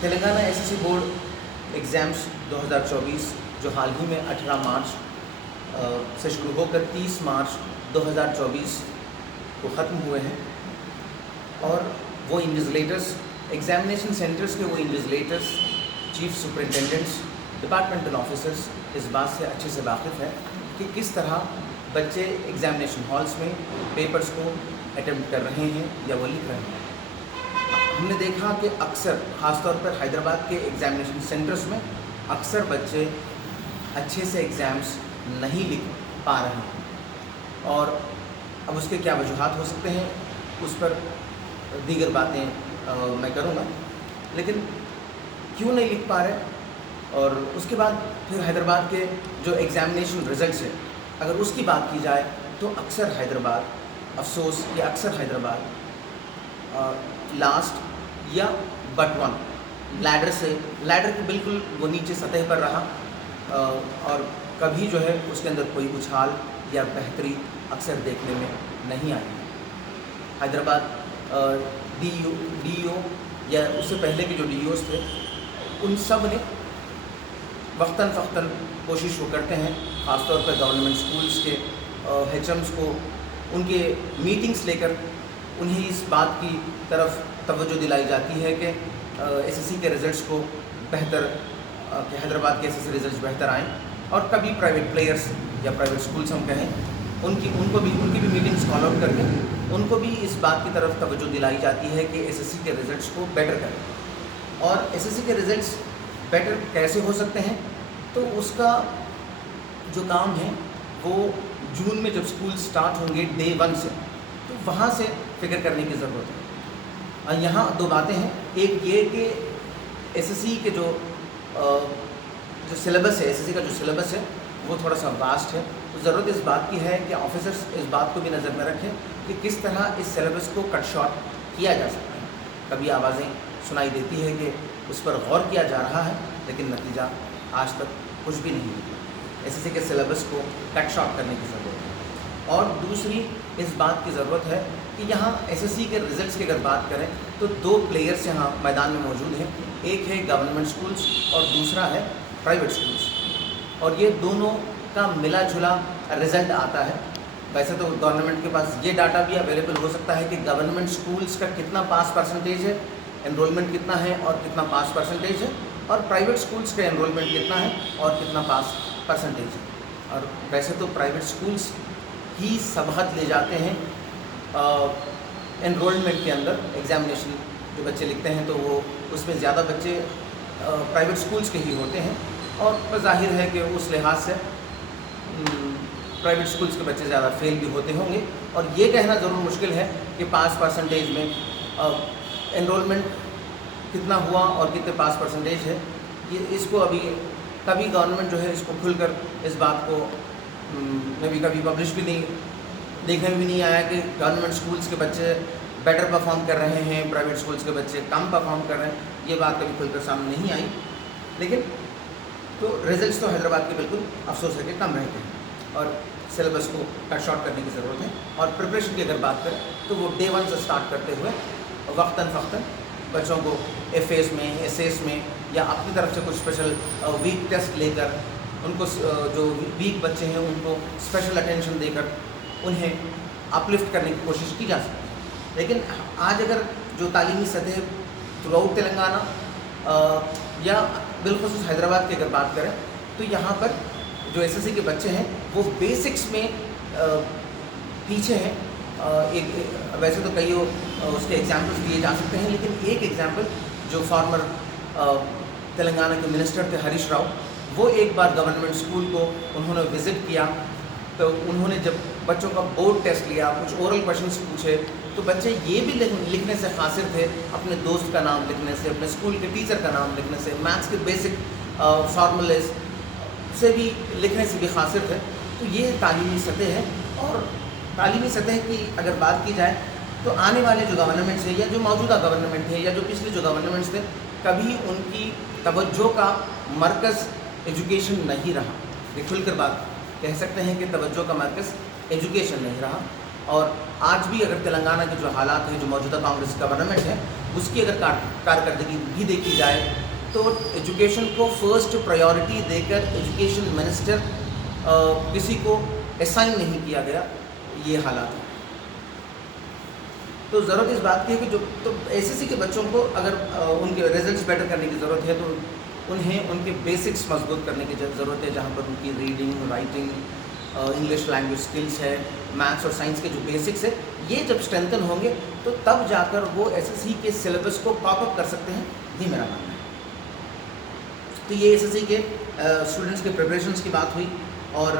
Telangana SSC board exams 2024 جو حال ہی میں 18 مارچ سے شروع ہو کر 30 مارچ 2024 کو ختم ہوئے ہیں، اور وہ انویجلیٹرس، ایگزامینیشن سینٹرز کے وہ انویجلیٹرس، چیف سپرنٹینڈنٹس، ڈپارٹمنٹل آفیسرس اس بات سے اچھے سے واقف ہے کہ کس طرح بچے ایگزامینیشن ہالس میں پیپرز کو اٹیمپٹ کر رہے ہیں یا وہ لکھ رہے ہیں۔ ہم نے دیکھا کہ اکثر خاص طور پر حیدرآباد کے ایگزامینیشن سینٹرز میں اکثر بچے اچھے سے ایگزامس نہیں لکھ پا رہے ہیں، اور اب اس کے کیا وجوہات ہو سکتے ہیں اس پر دیگر باتیں میں کروں گا، لیکن کیوں نہیں لکھ پا رہے، اور اس کے بعد پھر حیدرآباد کے جو ایگزامینیشن رزلٹس ہے اگر اس کی بات کی جائے تو اکثر حیدرآباد، افسوس کہ اکثر حیدرآباد لاسٹ یا بٹ ون لیڈر کے بالکل وہ نیچے سطح پر رہا، اور کبھی جو ہے اس کے اندر کوئی اچھال یا بہتری اکثر دیکھنے میں نہیں آئی۔ حیدرآباد ڈی او یا اس سے پہلے کے جو ڈی اوز تھے ان سب نے وقتاً فوقتاً کوشش وہ کرتے ہیں، خاص طور پر گورنمنٹ اسکولس کے ایچ ایمس کو ان کے میٹنگس لے کر انہیں اس بات کی طرف توجہ دلائی جاتی ہے کہ SSC کے رزلٹس کو بہتر، کہ حیدرآباد کے SSC رزلٹس بہتر آئیں، اور کبھی پرائیویٹ پلیئرس یا پرائیویٹ اسکولس ہم کہیں ان کی بھی میٹنگس کال آؤٹ کر کے ان کو بھی اس بات کی طرف توجہ دلائی جاتی ہے کہ SSC کے رزلٹس کو بیٹر کریں۔ اور SSC کے رزلٹس بیٹر کیسے ہو سکتے ہیں، تو اس کا جو کام ہے وہ جون میں جب اسکول سٹارٹ ہوں گے ڈے 1 سے، تو وہاں سے فکر کرنے کی ضرورت ہے۔ اور یہاں دو باتیں ہیں، ایک یہ کہ SSC کے جو سلیبس ہے، SSC کا جو سلیبس ہے وہ تھوڑا سا واسٹ ہے، تو ضرورت اس بات کی ہے کہ آفیسرس اس بات کو بھی نظر میں رکھیں کہ کس طرح اس سلیبس کو کٹ شارٹ کیا جا سکتا ہے۔ کبھی آوازیں سنائی دیتی ہے کہ اس پر غور کیا جا رہا ہے، لیکن نتیجہ آج تک کچھ بھی نہیں ملا۔ SSC کے سلیبس کو کٹ شارٹ کرنے کی ضرورت ہے۔ اور دوسری اس بات کی ضرورت ہے کہ یہاں SSC کے رزلٹس کی اگر بات کریں تو 2 پلیئرس یہاں میدان میں موجود ہیں، ایک ہے گورنمنٹ اسکولس اور دوسرا ہے پرائیویٹ اسکولس، اور یہ دونوں کا ملا جلا رزلٹ آتا ہے۔ ویسے تو گورنمنٹ کے پاس یہ ڈاٹا بھی اویلیبل ہو سکتا ہے کہ گورنمنٹ اسکولس کا کتنا پاس پرسنٹیج ہے، انرولمنٹ کتنا ہے اور کتنا پاس پرسنٹیج ہے، اور پرائیویٹ اسکولس کا انرولمنٹ کتنا ہے اور کتنا پاس پرسنٹیج ہے۔ اور ویسے تو پرائیویٹ اسکولس ہی سبقت لے جاتے ہیں انرولمنٹ کے اندر، ایگزامینیشن جو بچے لکھتے ہیں تو وہ اس میں زیادہ بچے پرائیویٹ اسکولس کے ہی ہوتے ہیں، اور ظاہر ہے کہ اس لحاظ سے پرائیویٹ اسکولس کے بچے زیادہ فیل بھی ہوتے ہوں گے۔ اور یہ کہنا ضرور مشکل ہے کہ پاس پرسنٹیج میں انرولمنٹ کتنا ہوا اور کتنے پاس پرسنٹیج ہے، یہ اس کو ابھی کبھی گورنمنٹ جو ہے اس کو کھل کر اس بات کو کبھی پبلش بھی نہیں، دیکھنے میں بھی نہیں آیا کہ گورنمنٹ اسکولس کے بچے بیٹر پرفارم کر رہے ہیں، پرائیویٹ اسکولس کے بچے کم پرفارم کر رہے ہیں، یہ بات کبھی کھل کر سامنے نہیں آئی۔ لیکن تو رزلٹس تو حیدرآباد کے بالکل افسوس ہے کہ کم رہتے ہیں، اور سلیبس کو کٹ شارٹ کرنے کی ضرورت ہے۔ اور پریپریشن کی اگر بات کریں تو وہ ڈے 1 سے سٹارٹ کرتے ہوئے وقتاً فوقتاً بچوں کو FAs میں، SAs میں یا اپنی طرف سے کچھ اسپیشل ویک ٹیسٹ لے کر ان کو، جو ویک بچے ہیں ان کو اسپیشل اٹینشن دے کر انہیں اپلفٹ کرنے کی کوشش کی جا سکتی ہے۔ لیکن آج اگر جو تعلیمی سطح تھرو آؤٹ تلنگانہ یا بالخصوص حیدرآباد کی اگر بات کریں تو یہاں پر جو SSC کے بچے ہیں وہ بیسکس میں پیچھے ہیں۔ ویسے تو کئی اس کے ایگزامپلس دیے جا سکتے ہیں، لیکن ایک ایگزامپل جو فارمر تلنگانہ کے منسٹر تھے ہریش راؤ، وہ ایک بار گورنمنٹ اسکول کو انہوں نے وزٹ کیا، تو انہوں نے جب بچوں کا بورڈ ٹیسٹ لیا، کچھ اورل کویشچنس پوچھے، تو بچے یہ بھی لکھنے سے قاصر تھے، اپنے دوست کا نام لکھنے سے، اپنے اسکول کے ٹیچر کا نام لکھنے سے، میتھس کے بیسک فارمولیز سے بھی لکھنے سے بھی قاصر تھے۔ تو یہ تعلیمی سطح ہے، اور تعلیمی سطح کی اگر بات کی جائے تو آنے والے جو گورنمنٹس ہیں یا جو موجودہ گورنمنٹ ہے یا جو پچھلے جو گورنمنٹس تھے، کبھی ان کی توجہ کا مرکز ایجوکیشن نہیں رہا۔ یہ کھل کر بات کہہ سکتے ہیں کہ توجہ کا مرکز ایجوکیشن نہیں رہا۔ اور آج بھی اگر تلنگانہ کے جو حالات ہیں، جو موجودہ کانگریس گورنمنٹ ہے، اس کی اگر کارکردگی بھی دیکھی جائے تو ایجوکیشن کو فرسٹ پرائیورٹی دے کر ایجوکیشن منسٹر کسی کو اسائن نہیں کیا گیا، یہ حالات ہیں۔ تو ضرورت اس بات کی ہے کہ جو تو ایس ایس سی کے بچوں کو اگر ان کے ریزلٹس بیٹر کرنے کی ضرورت ہے تو انہیں ان کے بیسکس مضبوط کرنے کی ضرورت ہے، جہاں پر ان کی reading, writing, English language skills ہے، میتھس اور سائنس کے جو بیسکس ہے، یہ جب اسٹرینتھن ہوں گے تو تب جا کر وہ ایس ایس سی کے سلیبس کو ٹاپ اپ کر سکتے ہیں، یہ میرا ماننا ہے۔ تو یہ ایس ایس سی کے اسٹوڈنٹس کے پریپریشنس کی بات ہوئی، اور